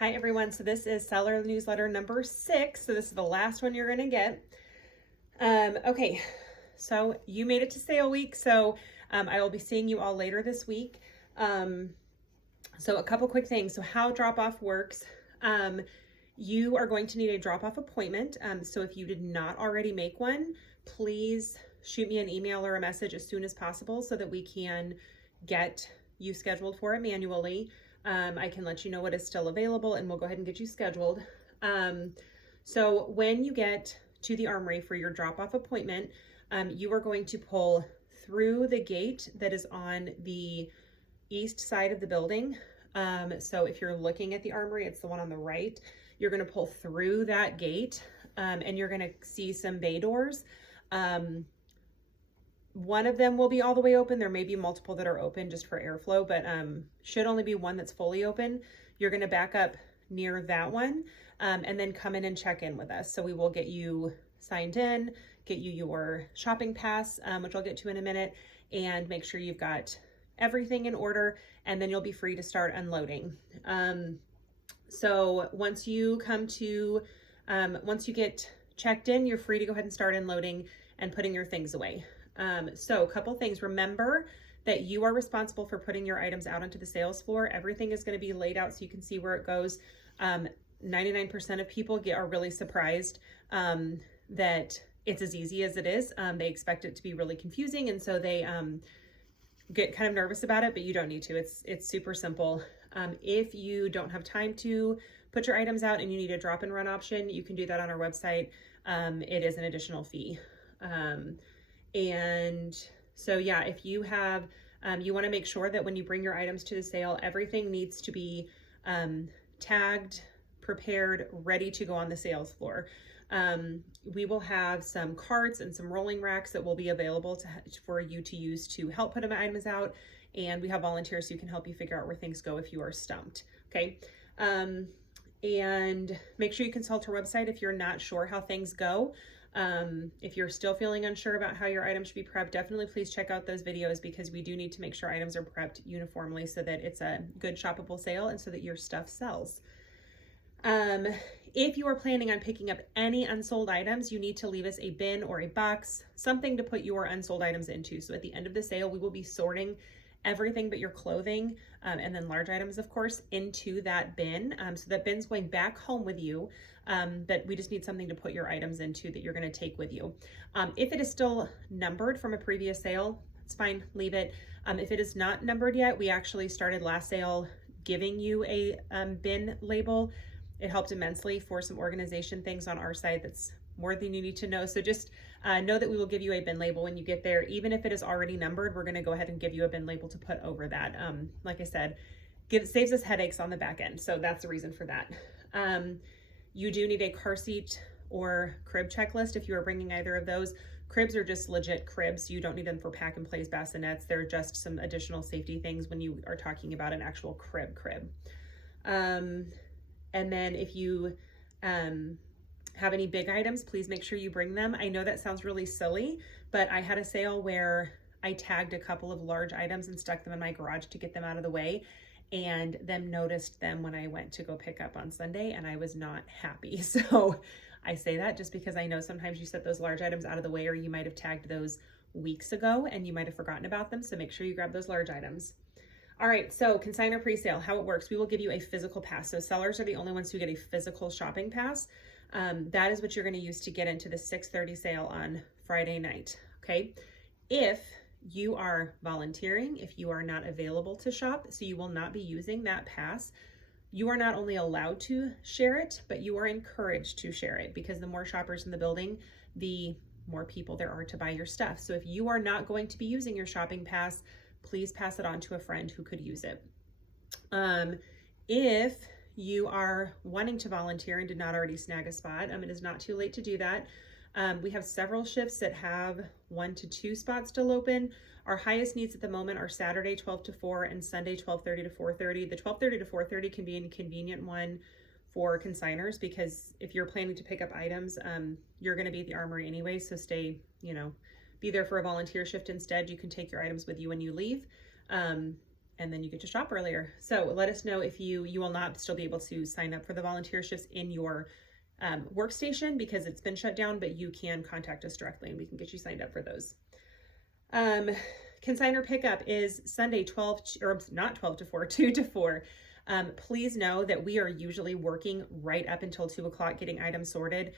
Hi everyone, so this is seller newsletter number 6. So this is the last one you're gonna get. Okay, so you made it to sale week, so I will be seeing you all later this week. So a couple quick things. So how drop-off works. You are going to need a drop-off appointment. So if you did not already make one, please shoot me an email or a message as soon as possible so that we can get you scheduled for it manually. I can let you know what is still available and we'll go ahead and get you scheduled. So when you get to the Armory for your drop-off appointment, you are going to pull through the gate that is on the east side of the building. So if you're looking at the Armory, it's the one on the right. You're going to pull through that gate and you're going to see some bay doors. One of them will be all the way open. There may be multiple that are open just for airflow, but should only be one that's fully open. You're going to back up near that one and then come in and check in with us. So we will get you signed in, get you your shopping pass, which I'll get to in a minute, and make sure you've got everything in order, and then you'll be free to start unloading. So once you get checked in, you're free to go ahead and start unloading and putting your things away. So a couple things. Remember that you are responsible for putting your items out onto the sales floor. Everything is going to be laid out so you can see where it goes. 99% of people are really surprised that it's as easy as it is. They expect it to be really confusing, and so they get kind of nervous about it, but you don't need to. It's super simple. If you don't have time to put your items out and you need a drop and run option, you can do that on our website. It is an additional fee. And so yeah, if you have, you want to make sure that when you bring your items to the sale, everything needs to be tagged, prepared, ready to go on the sales floor. We will have some carts and some rolling racks that will be available for you to use to help put items out. And we have volunteers who can help you figure out where things go if you are stumped. Okay. And make sure you consult our website if you're not sure how things go. If you're still feeling unsure about how your items should be prepped, definitely please check out those videos, because we do need to make sure items are prepped uniformly so that it's a good shoppable sale and so that your stuff sells. If you are planning on picking up any unsold items, you need to leave us a bin or a box, something to put your unsold items into. So at the end of the sale, we will be sorting everything but your clothing, and then large items, of course, into that bin. So that bin's going back home with you, but we just need something to put your items into that you're going to take with you. If it is still numbered from a previous sale, it's fine, leave it. If it is not numbered yet, we actually started last sale giving you a bin label. It helped immensely for some organization things on our side. That's more than you need to know. So just know that we will give you a bin label when you get there. Even if it is already numbered, we're going to go ahead and give you a bin label to put over that. Like I said, saves us headaches on the back end. So that's the reason for that. You do need a car seat or crib checklist if you are bringing either of those. Cribs are just legit cribs. You don't need them for pack and place bassinets. They're just some additional safety things when you are talking about an actual crib. And then if you have any big items, please make sure you bring them. I know that sounds really silly, but I had a sale where I tagged a couple of large items and stuck them in my garage to get them out of the way, and them noticed them when I went to go pick up on Sunday, and I was not happy. So I say that just because I know sometimes you set those large items out of the way, or you might have tagged those weeks ago and you might have forgotten about them. So make sure you grab those large items. All right, so consignor pre-sale, how it works. We will give you a physical pass. So sellers are the only ones who get a physical shopping pass. That is what you're going to use to get into the 6:30 sale on Friday night, okay? If you are volunteering, if you are not available to shop, so you will not be using that pass, you are not only allowed to share it, but you are encouraged to share it, because the more shoppers in the building, the more people there are to buy your stuff. So if you are not going to be using your shopping pass, please pass it on to a friend who could use it. If you are wanting to volunteer and did not already snag a spot, it is not too late to do that. We have several shifts that have 1 to 2 spots still open. Our highest needs at the moment are Saturday 12 to 4 and Sunday 12:30 to 4:30. The 12:30 to 4:30 can be an inconvenient one for consigners, because if you're planning to pick up items, you're going to be at the Armory anyway, so stay, be there for a volunteer shift instead. You can take your items with you when you leave. and then you get to shop earlier. So let us know if you will not still be able to sign up for the volunteer shifts in your workstation because it's been shut down, but you can contact us directly and we can get you signed up for those. Consignor pickup is Sunday 2 to 4. Please know that we are usually working right up until 2 o'clock getting items sorted.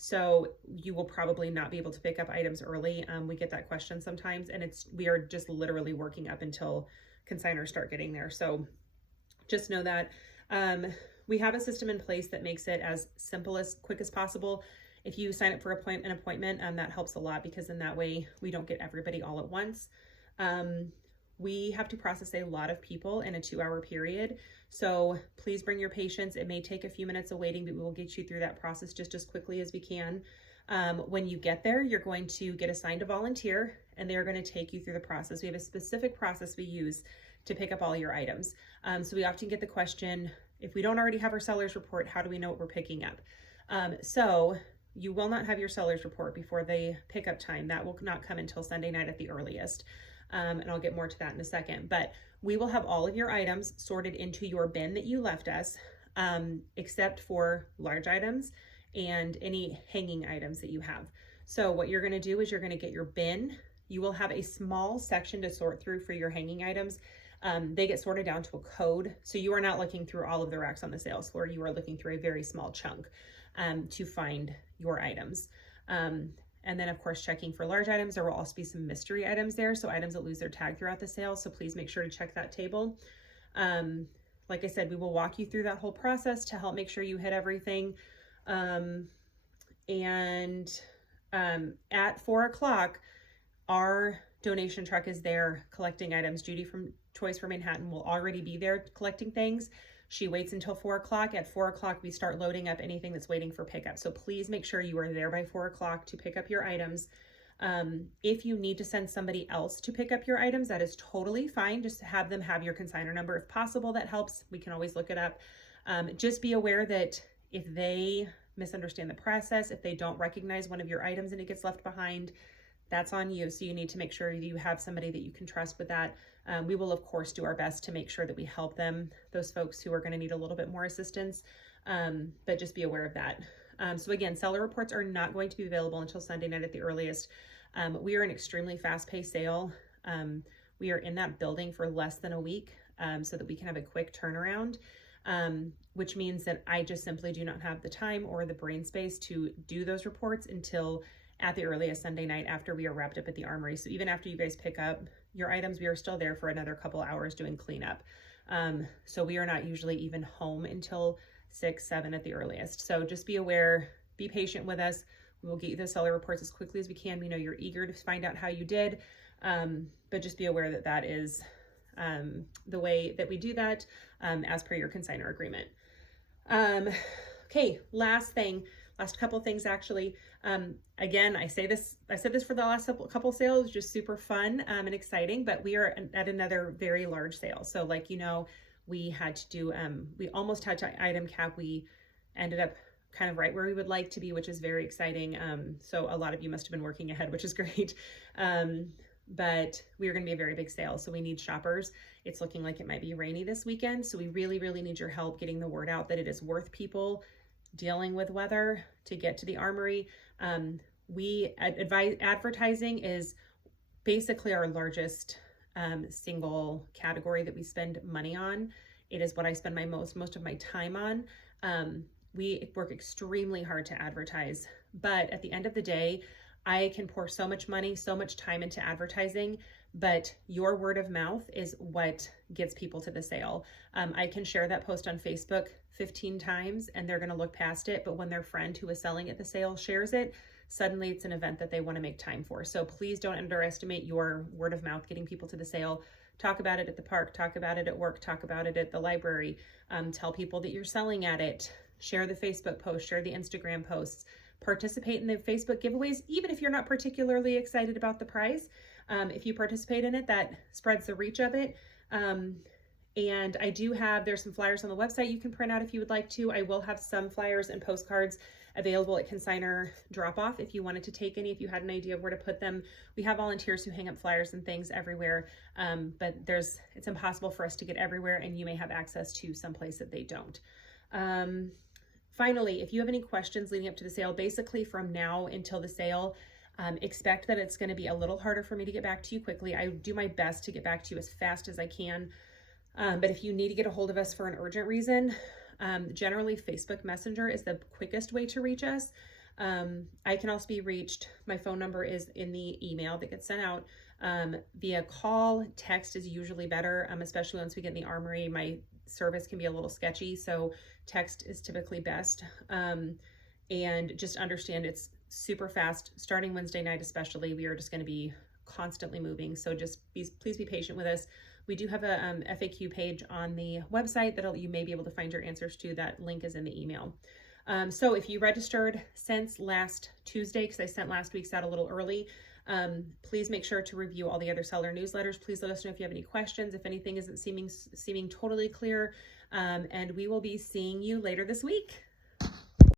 So you will probably not be able to pick up items early. We get that question sometimes, and we are just literally working up until consignors start getting there. So just know that we have a system in place that makes it as simple as quick as possible. If you sign up for an appointment, that helps a lot because in that way we don't get everybody all at once. We have to process a lot of people in a 2-hour period. So please bring your patience. It may take a few minutes of waiting, but we will get you through that process just as quickly as we can. When you get there, you're going to get assigned a volunteer and they're going to take you through the process. We have a specific process we use to pick up all your items. So we often get the question, if we don't already have our seller's report, how do we know what we're picking up? So you will not have your seller's report before the pickup time. That will not come until Sunday night at the earliest. And I'll get more to that in a second, but we will have all of your items sorted into your bin that you left us, except for large items and any hanging items that you have. So what you're going to do is you're going to get your bin. You will have a small section to sort through for your hanging items. They get sorted down to a code. So you are not looking through all of the racks on the sales floor. You are looking through a very small chunk to find your items. And then of course, checking for large items. There will also be some mystery items there. So items that lose their tag throughout the sale. So please make sure to check that table. Like I said, we will walk you through that whole process to help make sure you hit everything. At 4 o'clock, our donation truck is there collecting items. Judy from Toys for Manhattan will already be there collecting things. She waits until 4 o'clock. At 4 o'clock, we start loading up anything that's waiting for pickup. So please make sure you are there by 4 o'clock to pick up your items. If you need to send somebody else to pick up your items, that is totally fine. Just have them have your consignor number. If possible, that helps. We can always look it up. Just be aware that if they misunderstand the process, if they don't recognize one of your items and it gets left behind, that's on you. So you need to make sure you have somebody that you can trust with that. We will of course do our best to make sure that we help them, those folks who are going to need a little bit more assistance, but just be aware of that. So again, seller reports are not going to be available until Sunday night at the earliest. We are an extremely fast-paced sale. We are in that building for less than a week so that we can have a quick turnaround, which means that I just simply do not have the time or the brain space to do those reports until at the earliest Sunday night after we are wrapped up at the armory. So even after you guys pick up your items, we are still there for another couple hours doing cleanup. So we are not usually even home until 6, 7 at the earliest. So just be aware, be patient with us. We will get you the seller reports as quickly as we can. We know you're eager to find out how you did, but just be aware that that is the way that we do that as per your consignor agreement. Okay, last couple things actually. Again, I said this for the last couple sales, just super fun and exciting, but we are at another very large sale. So like, we had to do, we almost had to item cap. We ended up kind of right where we would like to be, which is very exciting. So a lot of you must have been working ahead, which is great. But we are going to be a very big sale. So we need shoppers. It's looking like it might be rainy this weekend. So we really, really need your help getting the word out that it is worth people dealing with weather to get to the armory. We advise advertising is basically our largest single category that we spend money on. It is what I spend most of my time on. We work extremely hard to advertise, but at the end of the day, I can pour so much money, so much time into advertising, but your word of mouth is what gets people to the sale. I can share that post on Facebook 15 times and they're going to look past it, but when their friend who is selling at the sale shares it, suddenly it's an event that they want to make time for. So please don't underestimate your word of mouth getting people to the sale. Talk about it at the park, talk about it at work, talk about it at the library, tell people that you're selling at it, share the Facebook post, share the Instagram posts, participate in the Facebook giveaways, even if you're not particularly excited about the prize. If you participate in it, that spreads the reach of it. And I do have, there's some flyers on the website you can print out if you would like to. I will have some flyers and postcards available at consignor drop off if you wanted to take any, if you had an idea of where to put them. We have volunteers who hang up flyers and things everywhere, but it's impossible for us to get everywhere, and you may have access to some place that they don't. Finally, if you have any questions leading up to the sale, basically from now until the sale, expect that it's going to be a little harder for me to get back to you quickly. I do my best to get back to you as fast as I can. But if you need to get a hold of us for an urgent reason, generally Facebook Messenger is the quickest way to reach us. I can also be reached. My phone number is in the email that gets sent out. Via call, text is usually better, especially once we get in the armory. My service can be a little sketchy, so text is typically best. And just understand it's super fast. Starting Wednesday night especially, we are just going to be constantly moving, so just please be patient with us. We do have a FAQ page on the website that you may be able to find your answers to. That link is in the email. So if you registered since last Tuesday, because I sent last week's out a little early, please make sure to review all the other seller newsletters. Please let us know if you have any questions, if anything isn't seeming totally clear, and we will be seeing you later this week.